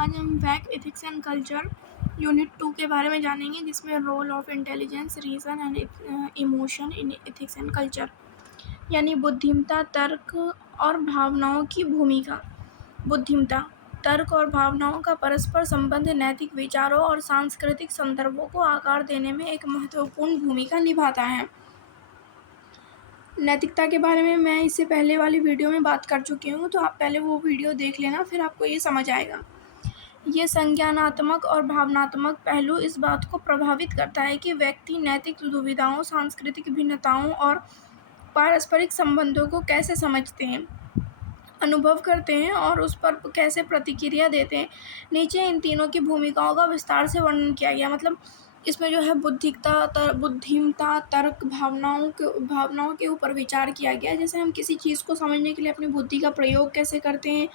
आज हम fact ethics and culture unit 2 के बारे में जानेंगे, जिसमें role of intelligence, reason and emotion in ethics and culture, यानी बुद्धिमत्ता, तर्क और भावनाओं की भूमिका। बुद्धिमत्ता, तर्क और भावनाओं का परस्पर संबंध नैतिक विचारों और सांस्कृतिक संदर्भों को आकार देने में एक महत्वपूर्ण भूमिका निभाता है। नैतिकता के बारे में मैं इससे पहले वाली वीडियो में बात कर चुकी हूँ, तो आप पहले वो वीडियो देख लेना, फिर आपको ये समझ आएगा। ये संज्ञानात्मक और भावनात्मक पहलू इस बात को प्रभावित करता है कि व्यक्ति नैतिक दुविधाओं, सांस्कृतिक भिन्नताओं और पारस्परिक संबंधों को कैसे समझते हैं, अनुभव करते हैं और उस पर कैसे प्रतिक्रिया देते हैं। नीचे इन तीनों की भूमिकाओं का विस्तार से वर्णन किया गया। मतलब इसमें जो है बुद्धिमत्ता, तर्क, भावनाओं के ऊपर विचार किया गया। जैसे हम किसी चीज़ को समझने के लिए अपनी बुद्धि का प्रयोग कैसे करते हैं,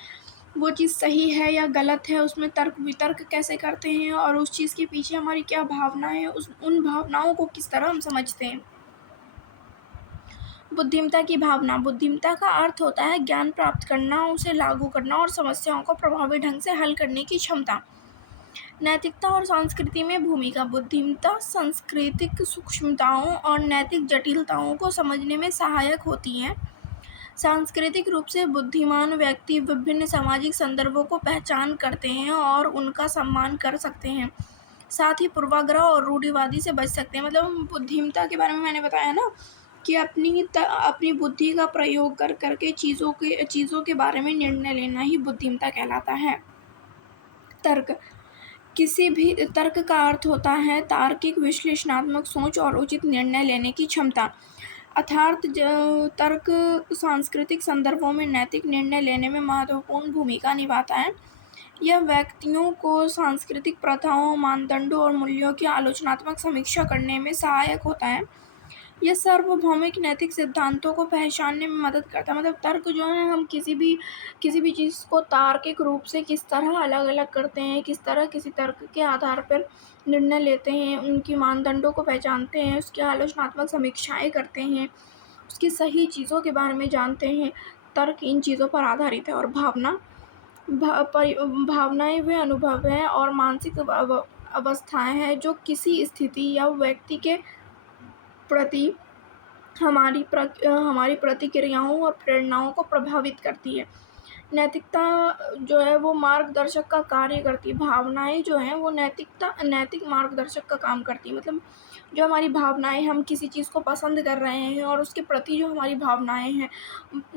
वो चीज़ सही है या गलत है, उसमें तर्क वितर्क कैसे करते हैं, और उस चीज़ के पीछे हमारी क्या भावना है, उन भावनाओं को किस तरह हम समझते हैं। बुद्धिमत्ता की भावना। बुद्धिमत्ता का अर्थ होता है ज्ञान प्राप्त करना, उसे लागू करना और समस्याओं को प्रभावी ढंग से हल करने की क्षमता। नैतिकता और संस्कृति में भूमिका। बुद्धिमत्ता सांस्कृतिक सूक्ष्मताओं और नैतिक जटिलताओं को समझने में सहायक होती है। सांस्कृतिक रूप से बुद्धिमान व्यक्ति विभिन्न सामाजिक संदर्भों को पहचान करते हैं और उनका सम्मान कर सकते हैं, साथ ही पूर्वाग्रह और रूढ़िवादी से बच सकते हैं। मतलब बुद्धिमत्ता के बारे में मैंने बताया ना कि अपनी बुद्धि का प्रयोग कर करके चीज़ों के बारे में निर्णय लेना ही बुद्धिमत्ता कहलाता है। तर्क। किसी भी तर्क का अर्थ होता है तार्किक, विश्लेषणात्मक सोच और उचित निर्णय लेने की क्षमता। अर्थात तर्क सांस्कृतिक संदर्भों में नैतिक निर्णय लेने में महत्वपूर्ण भूमिका निभाता है। यह व्यक्तियों को सांस्कृतिक प्रथाओं, मानदंडों और मूल्यों की आलोचनात्मक समीक्षा करने में सहायक होता है। यह सार्वभौमिक नैतिक सिद्धांतों को पहचानने में मदद करता है। मतलब तर्क जो है, हम किसी भी चीज़ को तार्किक रूप से किस तरह अलग अलग करते हैं, किस तरह किसी तर्क के आधार पर निर्णय लेते हैं, उनकी मानदंडों को पहचानते हैं, उसकी आलोचनात्मक समीक्षाएं करते हैं, उसकी सही चीज़ों के बारे में जानते हैं। तर्क इन चीज़ों पर आधारित है। और भावनाएं वे अनुभव हैं और मानसिक अवस्थाएं हैं जो किसी स्थिति या व्यक्ति के प्रति हमारी प्रतिक्रियाओं और प्रेरणाओं को प्रभावित करती है। नैतिकता जो है वो मार्गदर्शक का कार्य करती है। भावनाएं जो हैं वो नैतिक मार्गदर्शक का काम करती है। मतलब जो हमारी भावनाएं, हम किसी चीज़ को पसंद कर रहे हैं और उसके प्रति जो हमारी भावनाएं हैं,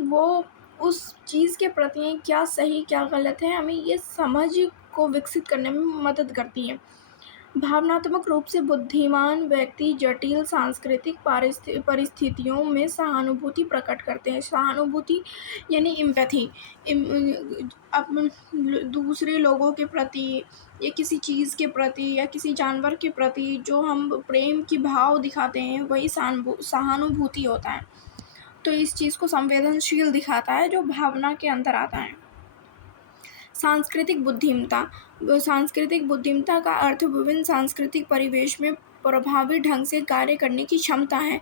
वो उस चीज़ के प्रति क्या सही क्या गलत है, हमें ये समझ को विकसित करने में मदद करती है। भावनात्मक रूप से बुद्धिमान व्यक्ति जटिल सांस्कृतिक परिस्थितियों में सहानुभूति प्रकट करते हैं। सहानुभूति यानी एम्पैथी, दूसरे लोगों के प्रति या किसी चीज़ के प्रति या किसी जानवर के प्रति जो हम प्रेम की भाव दिखाते हैं, वही सहानुभूति होता है। तो इस चीज़ को संवेदनशील दिखाता है, जो भावना के अंदर आता है। सांस्कृतिक बुद्धिमत्ता का अर्थ विभिन्न सांस्कृतिक परिवेश में प्रभावी ढंग से कार्य करने की क्षमता है।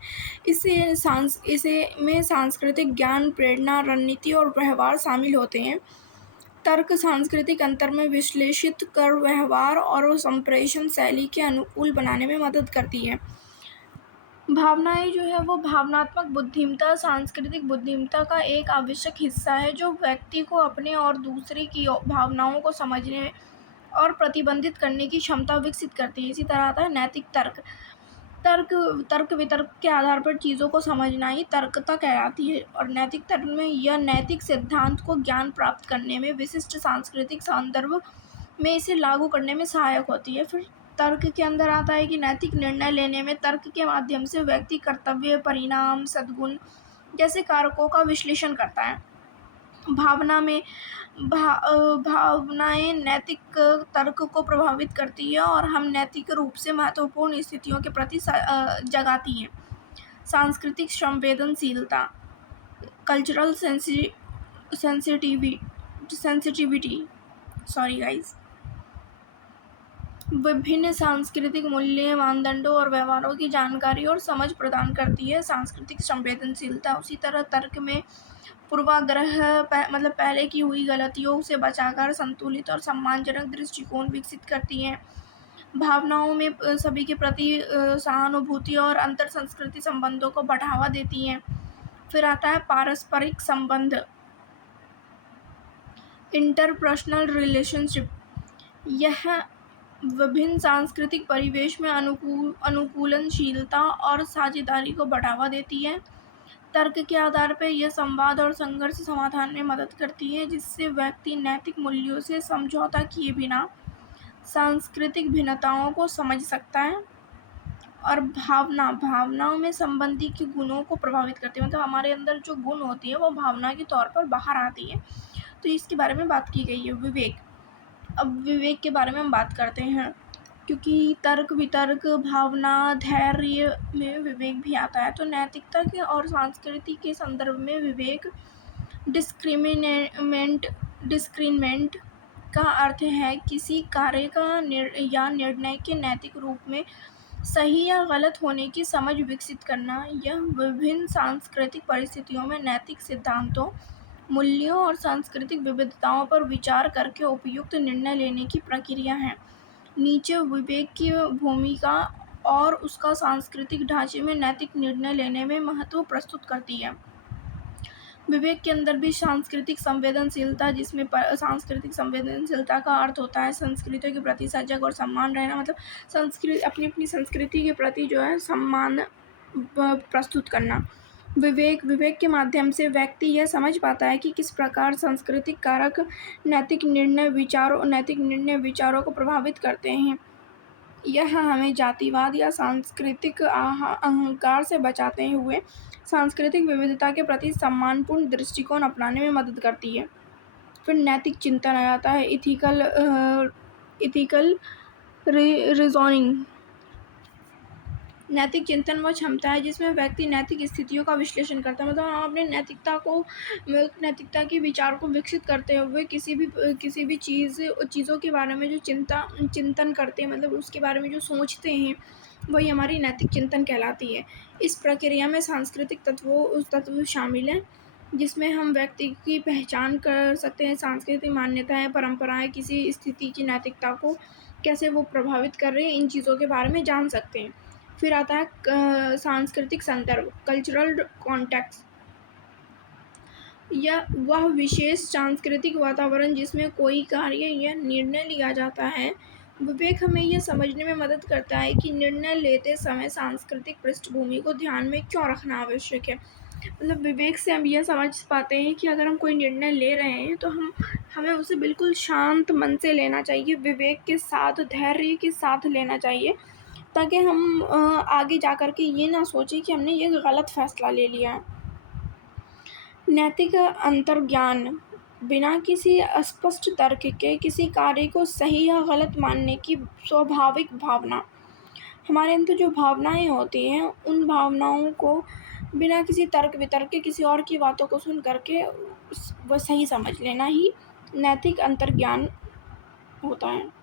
में सांस्कृतिक ज्ञान, प्रेरणा, रणनीति और व्यवहार शामिल होते हैं। तर्क सांस्कृतिक अंतर में विश्लेषित कर व्यवहार और संप्रेषण शैली के अनुकूल बनाने में मदद करती है। भावनाएं जो है वो भावनात्मक बुद्धिमत्ता सांस्कृतिक बुद्धिमत्ता का एक आवश्यक हिस्सा है, जो व्यक्ति को अपने और दूसरे की भावनाओं को समझने और प्रतिबंधित करने की क्षमता विकसित करती है। इसी तरह आता है नैतिक तर्क वितर्क के आधार पर चीज़ों को समझना ही तर्कता कहलाती है। और नैतिक तर्क में यह नैतिक सिद्धांत को ज्ञान प्राप्त करने में, विशिष्ट सांस्कृतिक संदर्भ में इसे लागू करने में सहायक होती है। फिर तर्क के अंदर आता है कि नैतिक निर्णय लेने में तर्क के माध्यम से व्यक्ति कर्तव्य, परिणाम, सद्गुण जैसे कारकों का विश्लेषण करता है। भावनाएं नैतिक तर्क को प्रभावित करती है और हम नैतिक रूप से महत्वपूर्ण स्थितियों के प्रति जगाती हैं। सांस्कृतिक संवेदनशीलता, कल्चरल सेंसिटिविटी, सॉरी गाइस। विभिन्न सांस्कृतिक मूल्य, मानदंडों और व्यवहारों की जानकारी और समझ प्रदान करती है। सांस्कृतिक संवेदनशीलता उसी तरह तर्क में पूर्वाग्रह मतलब पहले की हुई गलतियों से बचाकर संतुलित और सम्मानजनक दृष्टिकोण विकसित करती है। भावनाओं में सभी के प्रति सहानुभूति और अंतर संस्कृति संबंधों को बढ़ावा देती हैं। फिर आता है पारस्परिक संबंध, इंटरपर्सनल रिलेशनशिप। यह विभिन्न सांस्कृतिक परिवेश में अनुकूलनशीलता और साझेदारी को बढ़ावा देती है। तर्क के आधार पर यह संवाद और संघर्ष समाधान में मदद करती है, जिससे व्यक्ति नैतिक मूल्यों से समझौता किए बिना सांस्कृतिक भिन्नताओं को समझ सकता है। और भावनाओं में संबंधी के गुणों को प्रभावित करती है, मतलब हमारे अंदर जो गुण होती है वो भावना के तौर पर बाहर आती है। तो इसके बारे में बात की गई है। विवेक, अब विवेक के बारे में हम बात करते हैं, क्योंकि तर्क वितर्क भावना धैर्य में विवेक भी आता है। तो नैतिकता के और संस्कृति के संदर्भ में विवेक डिस्क्रिमिनेंट का अर्थ है किसी कार्य का या निर्णय के नैतिक रूप में सही या गलत होने की समझ विकसित करना। यह विभिन्न सांस्कृतिक परिस्थितियों में नैतिक सिद्धांतों, मूल्यों और सांस्कृतिक विविधताओं पर विचार करके उपयुक्त निर्णय लेने की प्रक्रिया है। नीचे विवेक की भूमिका और उसका सांस्कृतिक ढांचे में नैतिक निर्णय लेने में महत्व प्रस्तुत करती है। विवेक के अंदर भी सांस्कृतिक संवेदनशीलता, जिसमें सांस्कृतिक संवेदनशीलता का अर्थ होता है संस्कृतियों के प्रति सजग और सम्मान रहना, मतलब अपनी अपनी संस्कृति के प्रति जो है सम्मान प्रस्तुत करना। विवेक के माध्यम से व्यक्ति यह समझ पाता है कि किस प्रकार सांस्कृतिक कारक नैतिक निर्णय विचारों को प्रभावित करते हैं। यह हमें जातिवाद या सांस्कृतिक अहंकार से बचाते हुए सांस्कृतिक विविधता के प्रति सम्मानपूर्ण दृष्टिकोण अपनाने में मदद करती है। फिर नैतिक चिंतन आ जाता है, इथिकल रीजनिंग। नैतिक चिंतन वह क्षमता है जिसमें व्यक्ति नैतिक स्थितियों का विश्लेषण करता है, मतलब हम अपने नैतिकता के विचार को विकसित करते हुए किसी भी चीज़ों के बारे में जो चिंतन करते हैं, मतलब उसके बारे में जो सोचते हैं, वही हमारी नैतिक चिंतन कहलाती है। इस प्रक्रिया में सांस्कृतिक तत्व शामिल हैं, जिसमें हम व्यक्ति की पहचान कर सकते हैं। सांस्कृतिक मान्यताएं, परंपराएं किसी स्थिति की नैतिकता को कैसे वो प्रभावित कर रहे हैं, इन चीज़ों के बारे में जान सकते हैं। फिर आता है सांस्कृतिक संदर्भ, कल्चरल कॉन्टेक्स्ट। यह वह विशेष सांस्कृतिक वातावरण जिसमें कोई कार्य या निर्णय लिया जाता है। विवेक हमें यह समझने में मदद करता है कि निर्णय लेते समय सांस्कृतिक पृष्ठभूमि को ध्यान में क्यों रखना आवश्यक है। मतलब विवेक से हम यह समझ पाते हैं कि अगर हम कोई निर्णय ले रहे हैं तो हमें उसे बिल्कुल शांत मन से लेना चाहिए, विवेक के साथ, धैर्य के साथ लेना चाहिए, ताकि हम आगे जा कर के ये ना सोचें कि हमने ये गलत फैसला ले लिया है। नैतिक अंतर्ज्ञान, बिना किसी स्पष्ट तर्क के किसी कार्य को सही या गलत मानने की स्वाभाविक भावना। हमारे अंदर जो भावनाएं होती हैं, उन भावनाओं को बिना किसी तर्क वितर्क के किसी और की बातों को सुन करके वह सही समझ लेना ही नैतिक अंतर्ज्ञान होता है।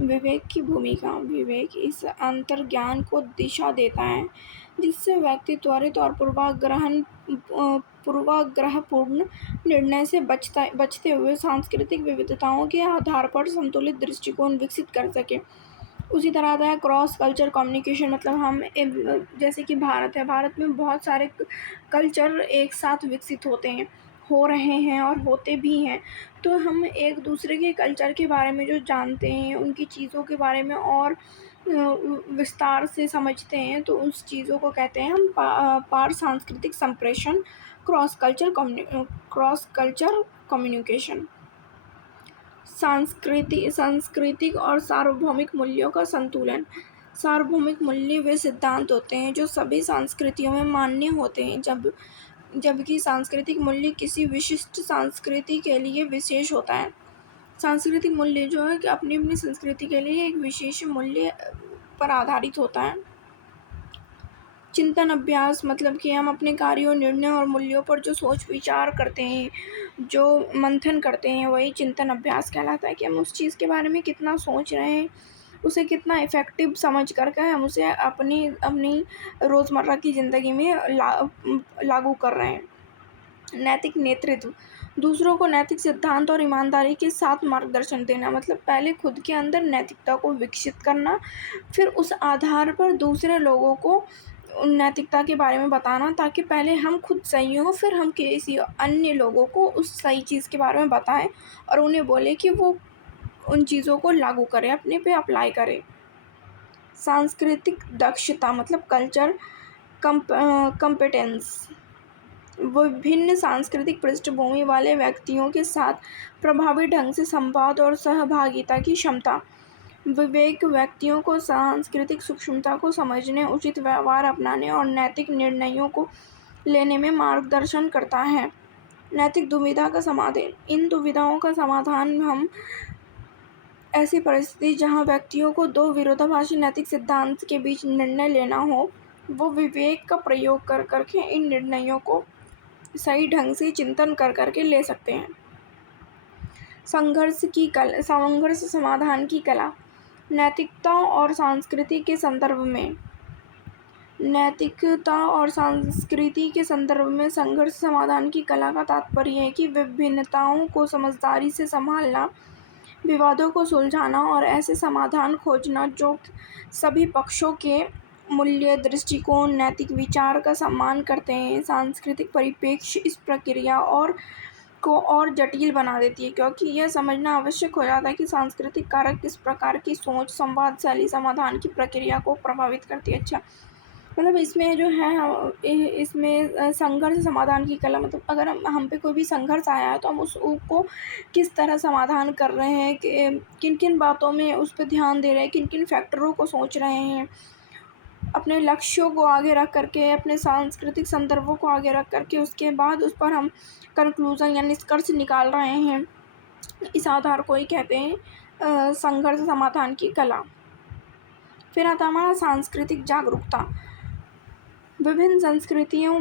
विवेक की भूमिका, विवेक इस अंतर्ज्ञान को दिशा देता है, जिससे व्यक्ति त्वरित और पूर्वाग्रहपूर्ण निर्णय से बचते हुए सांस्कृतिक विविधताओं के आधार पर संतुलित दृष्टिकोण विकसित कर सके। उसी तरह आता है क्रॉस कल्चर कम्युनिकेशन, मतलब हम जैसे कि भारत में बहुत सारे कल्चर एक साथ विकसित हो रहे हैं और होते भी हैं। तो हम एक दूसरे के कल्चर के बारे में जो जानते हैं, उनकी चीज़ों के बारे में और विस्तार से समझते हैं, तो उस चीज़ों को कहते हैं हम पार सांस्कृतिक संप्रेषण, क्रॉस कल्चर कम्युनिकेशन। सांस्कृतिक और सार्वभौमिक मूल्यों का संतुलन। सार्वभौमिक मूल्य वे सिद्धांत होते हैं जो सभी संस्कृतियों में मान्य होते हैं, जबकि सांस्कृतिक मूल्य किसी विशिष्ट संस्कृति के लिए विशेष होता है। सांस्कृतिक मूल्य जो है कि अपनी अपनी संस्कृति के लिए एक विशेष मूल्य पर आधारित होता है। चिंतन अभ्यास मतलब कि हम अपने कार्यों, निर्णयों और मूल्यों पर जो सोच विचार करते हैं, जो मंथन करते हैं, वही चिंतन अभ्यास कहलाता है कि हम उस चीज़ के बारे में कितना सोच रहे हैं, उसे कितना इफ़ेक्टिव समझ कर के हम उसे अपनी अपनी रोज़मर्रा की ज़िंदगी में लागू कर रहे हैं। नैतिक नेतृत्व, दूसरों को नैतिक सिद्धांत और ईमानदारी के साथ मार्गदर्शन देना, मतलब पहले खुद के अंदर नैतिकता को विकसित करना, फिर उस आधार पर दूसरे लोगों को नैतिकता के बारे में बताना, ताकि पहले हम खुद सही हों, फिर हम किसी अन्य लोगों को उस सही चीज़ के बारे में बताएं और उन्हें बोलें कि वो उन चीज़ों को लागू करें, अपने पे अप्लाई करें। सांस्कृतिक दक्षता मतलब कल्चर कंपेटेंस, विभिन्न सांस्कृतिक पृष्ठभूमि वाले व्यक्तियों के साथ प्रभावी ढंग से संवाद और सहभागिता की क्षमता। विवेक व्यक्तियों को सांस्कृतिक सूक्ष्मता को समझने, उचित व्यवहार अपनाने और नैतिक निर्णयों को लेने में मार्गदर्शन करता है। नैतिक दुविधा का समाधान, इन दुविधाओं का समाधान हम ऐसी परिस्थिति जहां व्यक्तियों को दो विरोधाभासी नैतिक सिद्धांत के बीच निर्णय लेना हो, वो विवेक का प्रयोग कर करके इन निर्णयों को सही ढंग से चिंतन कर करके ले सकते हैं। संघर्ष समाधान की कला, नैतिकता और संस्कृति के संदर्भ में संघर्ष समाधान की कला का तात्पर्य है कि विभिन्नताओं को समझदारी से संभालना, विवादों को सुलझाना और ऐसे समाधान खोजना जो सभी पक्षों के मूल्य, दृष्टिकोण, नैतिक विचार का सम्मान करते हैं। सांस्कृतिक परिप्रेक्ष्य इस प्रक्रिया को और जटिल बना देती है, क्योंकि यह समझना आवश्यक हो जाता है कि सांस्कृतिक कारक किस प्रकार की सोच, संवाद शैली समाधान की प्रक्रिया को प्रभावित करती है। अच्छा, मतलब इसमें जो है इसमें संघर्ष समाधान की कला, मतलब अगर हम पे कोई भी संघर्ष आया है तो हम उसको किस तरह समाधान कर रहे हैं, कि किन किन बातों में उस पर ध्यान दे रहे हैं, किन किन फैक्टरों को सोच रहे हैं, अपने लक्ष्यों को आगे रख करके, अपने सांस्कृतिक संदर्भों को आगे रख करके उसके बाद उस पर हम कंक्लूज़न या निष्कर्ष निकाल रहे हैं। इस आधार को ही कहते हैं संघर्ष समाधान की कला। फिर आता है हमारा सांस्कृतिक जागरूकता। विभिन्न संस्कृतियों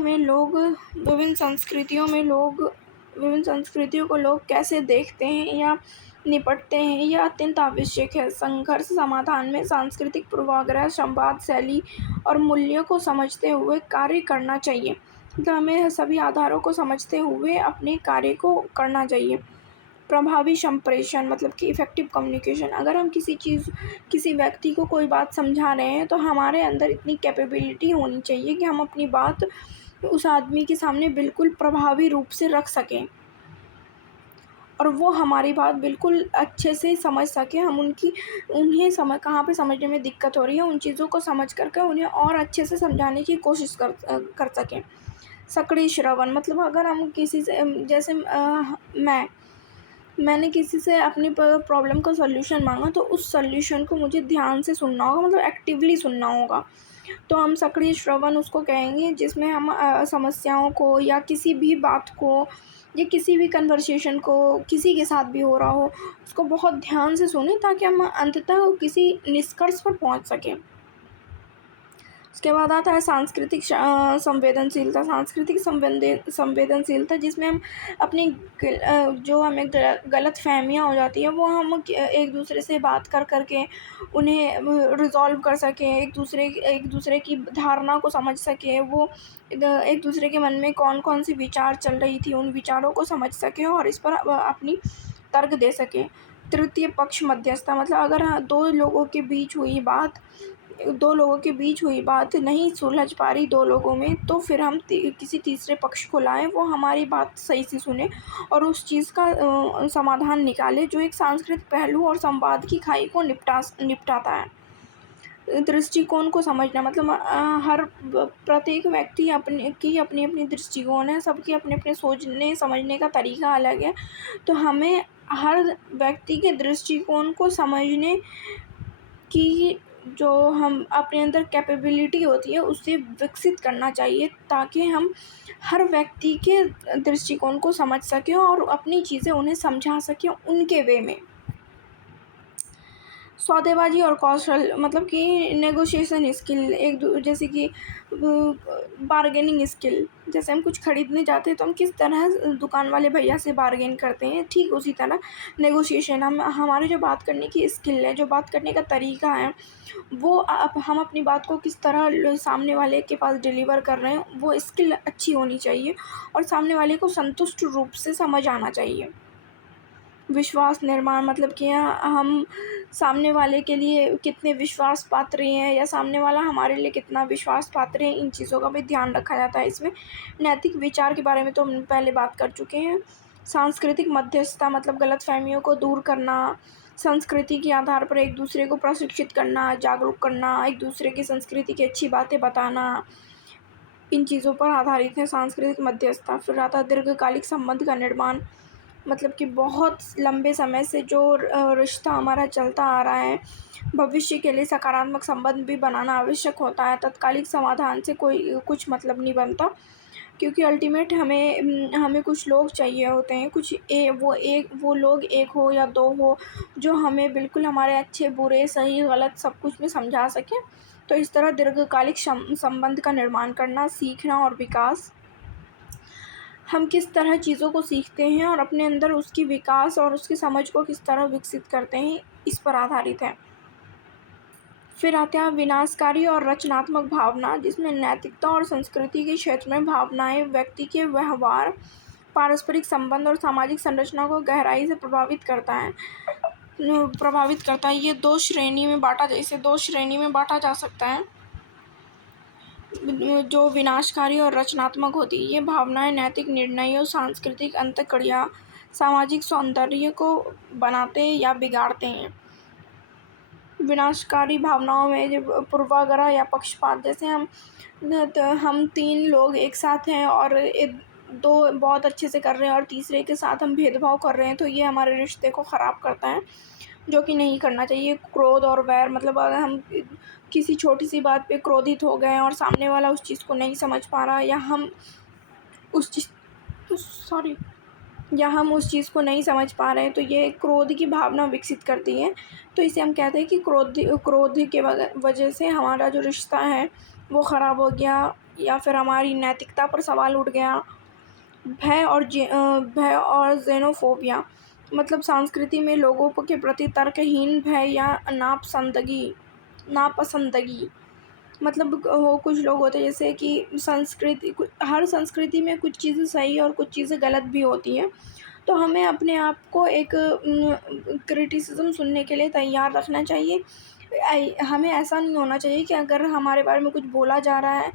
को लोग कैसे देखते हैं या निपटते हैं, यह अत्यंत आवश्यक है। संघर्ष समाधान में सांस्कृतिक पूर्वाग्रह, संवाद शैली और मूल्यों को समझते हुए कार्य करना चाहिए। तो हमें सभी आधारों को समझते हुए अपने कार्य को करना चाहिए। प्रभावी संप्रेषण मतलब कि इफ़ेक्टिव कम्युनिकेशन, अगर हम किसी व्यक्ति को कोई बात समझा रहे हैं तो हमारे अंदर इतनी कैपेबिलिटी होनी चाहिए कि हम अपनी बात उस आदमी के सामने बिल्कुल प्रभावी रूप से रख सकें और वो हमारी बात बिल्कुल अच्छे से समझ सकें। हम उन्हें कहाँ पे समझने में दिक्कत हो रही है, उन चीज़ों को समझ करके उन्हें और अच्छे से समझाने की कोशिश कर सकें। सक्रिय श्रवण मतलब अगर हम किसी से जैसे मैंने किसी से अपनी प्रॉब्लम का सॉल्यूशन मांगा, तो उस सॉल्यूशन को मुझे ध्यान से सुनना होगा, मतलब एक्टिवली सुनना होगा। तो हम सक्रिय श्रवण उसको कहेंगे, जिसमें हम समस्याओं को या किसी भी बात को या किसी भी कन्वर्सेशन को, किसी के साथ भी हो रहा हो, उसको बहुत ध्यान से सुनें ताकि हम अंततः किसी निष्कर्ष पर पहुंच सकें। उसके बाद आता है सांस्कृतिक संवेदनशीलता, जिसमें हम अपनी जो हमें गलत फहमियाँ हो जाती है वो हम एक दूसरे से बात कर करके उन्हें रिजॉल्व कर सकें, एक दूसरे की धारणा को समझ सकें, वो एक दूसरे के मन में कौन कौन सी विचार चल रही थी, उन विचारों को समझ सकें और इस पर अपनी तर्क दे सकें। तृतीय पक्ष मध्यस्थता मतलब अगर दो लोगों के बीच हुई बात नहीं सुलझ पा रही दो लोगों में, तो फिर हम किसी तीसरे पक्ष को लाएं, वो हमारी बात सही से सुने और उस चीज़ का समाधान निकाले जो एक सांस्कृतिक पहलू और संवाद की खाई को निपटाता है। दृष्टिकोण को समझना मतलब हर प्रत्येक व्यक्ति अपनी अपनी दृष्टिकोण है, सबकी अपने अपने सोचने समझने का तरीका अलग है। तो हमें हर व्यक्ति के दृष्टिकोण को समझने की जो हम अपने अंदर कैपेबिलिटी होती है उससे विकसित करना चाहिए, ताकि हम हर व्यक्ति के दृष्टिकोण को समझ सकें और अपनी चीज़ें उन्हें समझा सकें उनके वे में। सौदेबाजी और कौशल मतलब कि नेगोशिएशन स्किल, जैसे कि बार्गेनिंग स्किल। जैसे हम कुछ खरीदने जाते हैं तो हम किस तरह दुकान वाले भैया से बार्गेन करते हैं, ठीक उसी तरह नेगोशिएशन, हमारी जो बात करने की स्किल है, जो बात करने का तरीका है, वो हम अपनी बात को किस तरह सामने वाले के पास डिलीवर कर रहे हैं, वो स्किल अच्छी होनी चाहिए और सामने वाले को संतुष्ट रूप से समझ आना चाहिए। विश्वास निर्माण मतलब कि हम सामने वाले के लिए कितने विश्वास पात्र हैं या सामने वाला हमारे लिए कितना विश्वास पात्र है, इन चीज़ों का भी ध्यान रखा जाता है इसमें। नैतिक विचार के बारे में तो हम पहले बात कर चुके हैं। सांस्कृतिक मध्यस्थता मतलब गलतफहमियों को दूर करना, संस्कृति के आधार पर एक दूसरे को प्रशिक्षित करना, जागरूक करना, एक दूसरे की संस्कृति की अच्छी बातें बताना, इन चीज़ों पर आधारित है सांस्कृतिक मध्यस्थता। फिर आता है दीर्घकालिक संबंध का निर्माण, मतलब कि बहुत लंबे समय से जो रिश्ता हमारा चलता आ रहा है, भविष्य के लिए सकारात्मक संबंध भी बनाना आवश्यक होता है। तात्कालिक समाधान से कोई कुछ मतलब नहीं बनता, क्योंकि अल्टीमेट हमें कुछ लोग चाहिए होते हैं, कुछ वो लोग एक हो या दो हो, जो हमें बिल्कुल हमारे अच्छे बुरे सही गलत सब कुछ में समझा सकें। तो इस तरह दीर्घकालिक संबंध का निर्माण करना, सीखना और विकास, हम किस तरह चीज़ों को सीखते हैं और अपने अंदर उसकी विकास और उसकी समझ को किस तरह विकसित करते हैं, इस पर आधारित है। फिर आते हैं विनाशकारी और रचनात्मक भावना, जिसमें नैतिकता और संस्कृति के क्षेत्र में भावनाएं व्यक्ति के व्यवहार, पारस्परिक संबंध और सामाजिक संरचना को गहराई से प्रभावित करता है। ये दो श्रेणी में बांटा जा सकता है। जो विनाशकारी और रचनात्मक होती है, ये भावनाएं नैतिक निर्णयों, सांस्कृतिक अंतःक्रिया, सामाजिक सौंदर्य को बनाते या बिगाड़ते हैं। विनाशकारी भावनाओं में जो पूर्वाग्रह या पक्षपात, जैसे हम 3 लोग एक साथ हैं और 2 बहुत अच्छे से कर रहे हैं और तीसरे के साथ हम भेदभाव कर रहे हैं, तो ये हमारे रिश्ते को ख़राब करता है, जो कि नहीं करना चाहिए। क्रोध और वैर मतलब अगर हम किसी छोटी सी बात पे क्रोधित हो गए और सामने वाला उस चीज़ को नहीं समझ पा रहा, या हम उस चीज़ सॉरी या हम उस चीज़ को नहीं समझ पा रहे हैं, तो ये क्रोध की भावना विकसित करती है। तो इसे हम कहते हैं कि क्रोध के वजह से हमारा जो रिश्ता है वो ख़राब हो गया, या फिर हमारी नैतिकता पर सवाल उठ गया। भय और ज़ेनोफोबिया मतलब संस्कृति में लोगों के प्रति तर्कहीन भय या नापसंदगी, मतलब कुछ लोग होते हैं जैसे कि हर संस्कृति में कुछ चीज़ें सही और कुछ चीज़ें गलत भी होती हैं। तो हमें अपने आप को एक क्रिटिसिज्म सुनने के लिए तैयार रखना चाहिए। हमें ऐसा नहीं होना चाहिए कि अगर हमारे बारे में कुछ बोला जा रहा है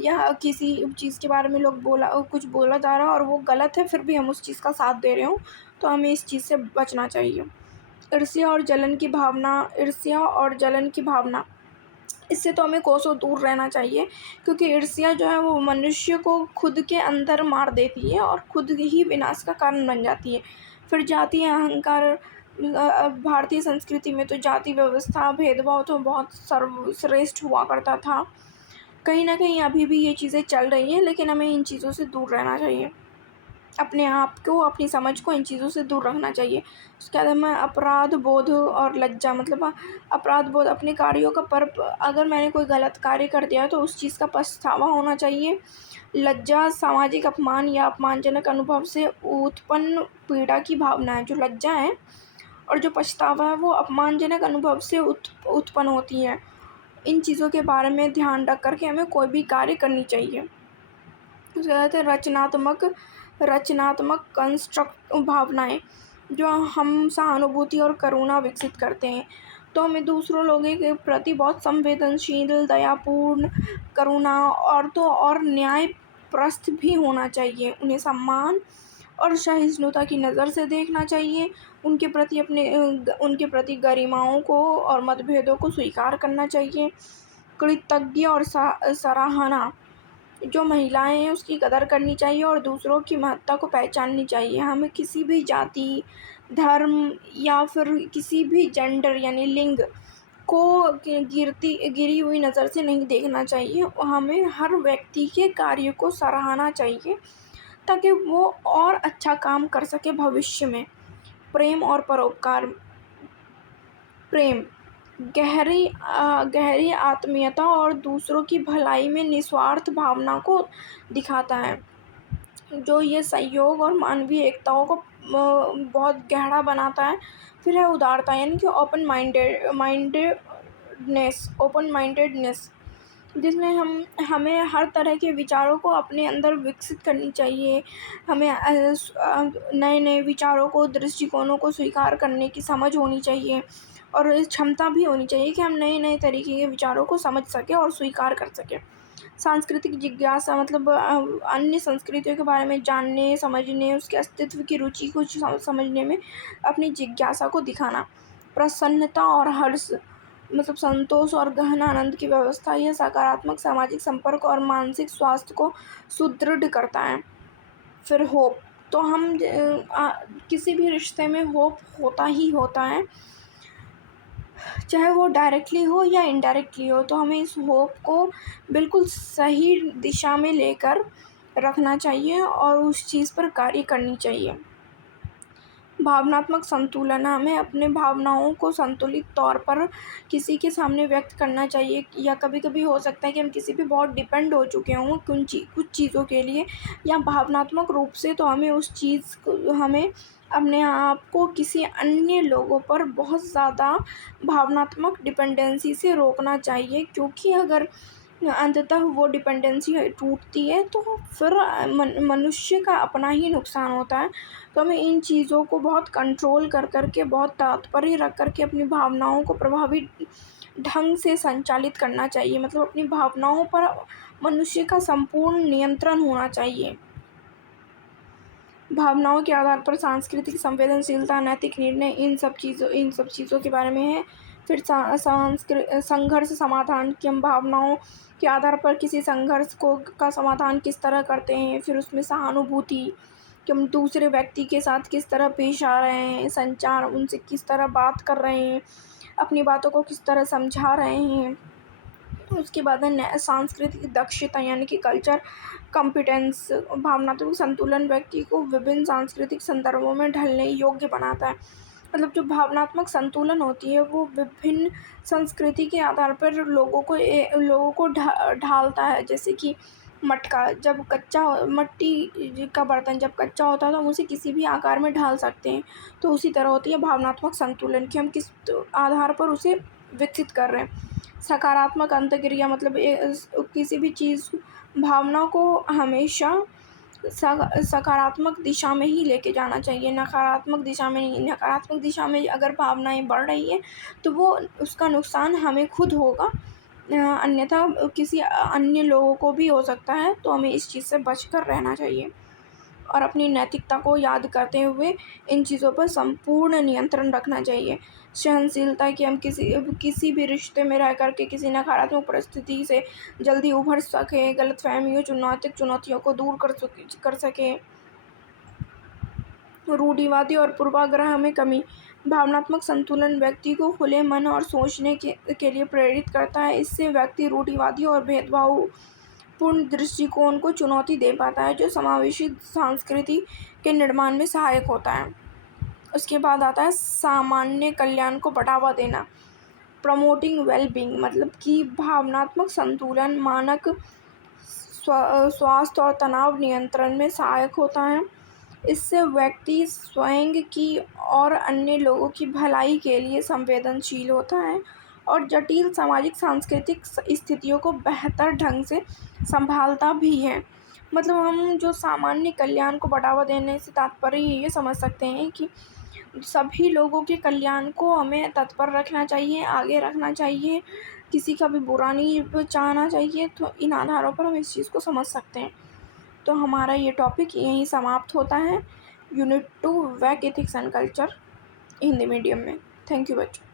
या किसी चीज़ के बारे में कुछ बोला जा रहा है और वो गलत है, फिर भी हम उस चीज़ का साथ दे रहे हों, तो हमें इस चीज़ से बचना चाहिए। ईर्ष्या और जलन की भावना, इससे तो हमें कोसों दूर रहना चाहिए, क्योंकि ईर्ष्या जो है वो मनुष्य को खुद के अंदर मार देती है और खुद ही विनाश का कारण बन जाती है। फिर जातीय अहंकार, भारतीय संस्कृति में तो जाति व्यवस्था, भेदभाव तो बहुत सर्वश्रेष्ठ हुआ करता था। कहीं न कहीं अभी भी ये चीज़ें चल रही हैं, लेकिन हमें इन चीज़ों से दूर रहना चाहिए। अपने आप को, अपनी समझ को इन चीज़ों से दूर रखना चाहिए। उसके बाद हमें अपराध बोध और लज्जा, मतलब अपराध बोध अपने कार्यों का अगर मैंने कोई गलत कार्य कर दिया तो उस चीज़ का पछतावा होना चाहिए। लज्जा सामाजिक अपमान या अपमानजनक अनुभव से उत्पन्न पीड़ा की भावना है। जो लज्जा है और जो पछतावा है वो अपमानजनक अनुभव से उत्पन्न होती है। इन चीज़ों के बारे में ध्यान रख कर के हमें कोई भी कार्य करनी चाहिए। उसके बाद है रचनात्मक कंस्ट्रक्ट भावनाएं, जो हम सहानुभूति और करुणा विकसित करते हैं। तो हमें दूसरों लोगों के प्रति बहुत संवेदनशील, दयापूर्ण, करुणा और न्यायप्रस्थ भी होना चाहिए। उन्हें सम्मान और सहिष्णुता की नज़र से देखना चाहिए। उनके प्रति गरिमाओं को और मतभेदों को स्वीकार करना चाहिए। कृतज्ञ और सराहना, जो महिलाएं हैं उसकी कदर करनी चाहिए और दूसरों की महत्ता को पहचाननी चाहिए। हमें किसी भी जाति, धर्म या फिर किसी भी जेंडर यानी लिंग को गिरी हुई नज़र से नहीं देखना चाहिए। हमें हर व्यक्ति के कार्य को सराहना चाहिए, ताकि वो और अच्छा काम कर सके भविष्य में। प्रेम और परोपकार। प्रेम गहरी आत्मीयता और दूसरों की भलाई में निस्वार्थ भावना को दिखाता है, जो ये सहयोग और मानवीय एकताओं को बहुत गहरा बनाता है। फिर है उदारता, यानी कि ओपन माइंडेडनेस, जिसमें हमें हर तरह के विचारों को अपने अंदर विकसित करनी चाहिए। हमें नए नए विचारों को, दृष्टिकोणों को स्वीकार करने की समझ होनी चाहिए, और इस क्षमता भी होनी चाहिए कि हम नए नए तरीके के विचारों को समझ सकें और स्वीकार कर सकें। सांस्कृतिक जिज्ञासा मतलब अन्य संस्कृतियों के बारे में जानने, समझने, उसके अस्तित्व की रुचि को समझने में अपनी जिज्ञासा को दिखाना। प्रसन्नता और हर्ष मतलब संतोष और गहन आनंद की व्यवस्था, यह सकारात्मक सामाजिक संपर्क और मानसिक स्वास्थ्य को सुदृढ़ करता है। फिर होप, तो हम किसी भी रिश्ते में होप होता ही होता है, चाहे वो डायरेक्टली हो या इनडायरेक्टली हो। तो हमें इस होप को बिल्कुल सही दिशा में लेकर रखना चाहिए और उस चीज़ पर कार्य करनी चाहिए। भावनात्मक संतुलन, हमें अपने भावनाओं को संतुलित तौर पर किसी के सामने व्यक्त करना चाहिए। या कभी कभी हो सकता है कि हम किसी पे बहुत डिपेंड हो चुके हों कुछ चीज़ों के लिए, या भावनात्मक रूप से, तो हमें अपने आप को किसी अन्य लोगों पर बहुत ज़्यादा भावनात्मक डिपेंडेंसी से रोकना चाहिए, क्योंकि अगर अंततः वो डिपेंडेंसी टूटती है तो फिर मनुष्य का अपना ही नुकसान होता है। तो हमें इन चीज़ों को बहुत कंट्रोल कर के, बहुत तात्पर्य रख कर के अपनी भावनाओं को प्रभावी ढंग से संचालित करना चाहिए। मतलब अपनी भावनाओं पर मनुष्य का संपूर्ण नियंत्रण होना चाहिए। भावनाओं के आधार पर सांस्कृतिक संवेदनशीलता, नैतिक निर्णय, इन सब चीज़ों के बारे में है। फिर संघर्ष समाधान, कि हम भावनाओं के आधार पर किसी संघर्ष का समाधान किस तरह करते हैं। फिर उसमें सहानुभूति, कि हम दूसरे व्यक्ति के साथ किस तरह पेश आ रहे हैं, संचार, उनसे किस तरह बात कर रहे हैं, अपनी बातों को किस तरह समझा रहे हैं। उसके बाद है सांस्कृतिक दक्षता, यानी कि कल्चर कॉम्पिटेंस। भावनात्मक संतुलन व्यक्ति को विभिन्न सांस्कृतिक संदर्भों में ढलने योग्य बनाता है। मतलब जो भावनात्मक संतुलन होती है वो विभिन्न संस्कृति के आधार पर लोगों को ढालता है। जैसे कि मट्टी का बर्तन जब कच्चा होता है तो हम उसे किसी भी आकार में ढाल सकते हैं। तो उसी तरह होती है भावनात्मक संतुलन, कि हम किस आधार पर उसे विकसित कर रहे हैं। सकारात्मक अंतर्क्रिया, मतलब किसी भी चीज़, भावना को हमेशा सकारात्मक दिशा में ही लेके जाना चाहिए, नकारात्मक दिशा में नहीं। नकारात्मक दिशा में अगर भावनाएं बढ़ रही है तो वो उसका नुकसान हमें खुद होगा, अन्यथा किसी अन्य लोगों को भी हो सकता है। तो हमें इस चीज़ से बचकर रहना चाहिए और अपनी नैतिकता को याद करते हुए इन चीज़ों पर संपूर्ण नियंत्रण रखना चाहिए। सहनशीलता, कि हम किसी भी रिश्ते में रह कर के किसी नकारात्मक परिस्थिति से जल्दी उभर सकें, गलतफहमियों, चुनौतियों को दूर कर सकें। रूढ़िवादी और पूर्वाग्रह में कमी, भावनात्मक संतुलन व्यक्ति को खुले मन और सोचने के लिए प्रेरित करता है। इससे व्यक्ति रूढ़िवादी और भेदभावपूर्ण दृष्टिकोण को चुनौती दे पाता है, जो समावेशी संस्कृति के निर्माण में सहायक होता है। उसके बाद आता है सामान्य कल्याण को बढ़ावा देना, प्रमोटिंग वेलबींग। मतलब कि भावनात्मक संतुलन मानक स्वास्थ्य और तनाव नियंत्रण में सहायक होता है। इससे व्यक्ति स्वयं की और अन्य लोगों की भलाई के लिए संवेदनशील होता है और जटिल सामाजिक सांस्कृतिक स्थितियों को बेहतर ढंग से संभालता भी है। मतलब हम जो सामान्य कल्याण को बढ़ावा देने से तात्पर्य ये समझ सकते हैं कि सभी लोगों के कल्याण को हमें तत्पर रखना चाहिए, आगे रखना चाहिए, किसी का भी बुरा नहीं चाहना चाहिए। तो इन आधारों पर हम इस चीज़ को समझ सकते हैं। तो हमारा ये टॉपिक यहीं समाप्त होता है, यूनिट 2 वैक ethics and culture, Hindi medium में। थैंक यू बच्चों।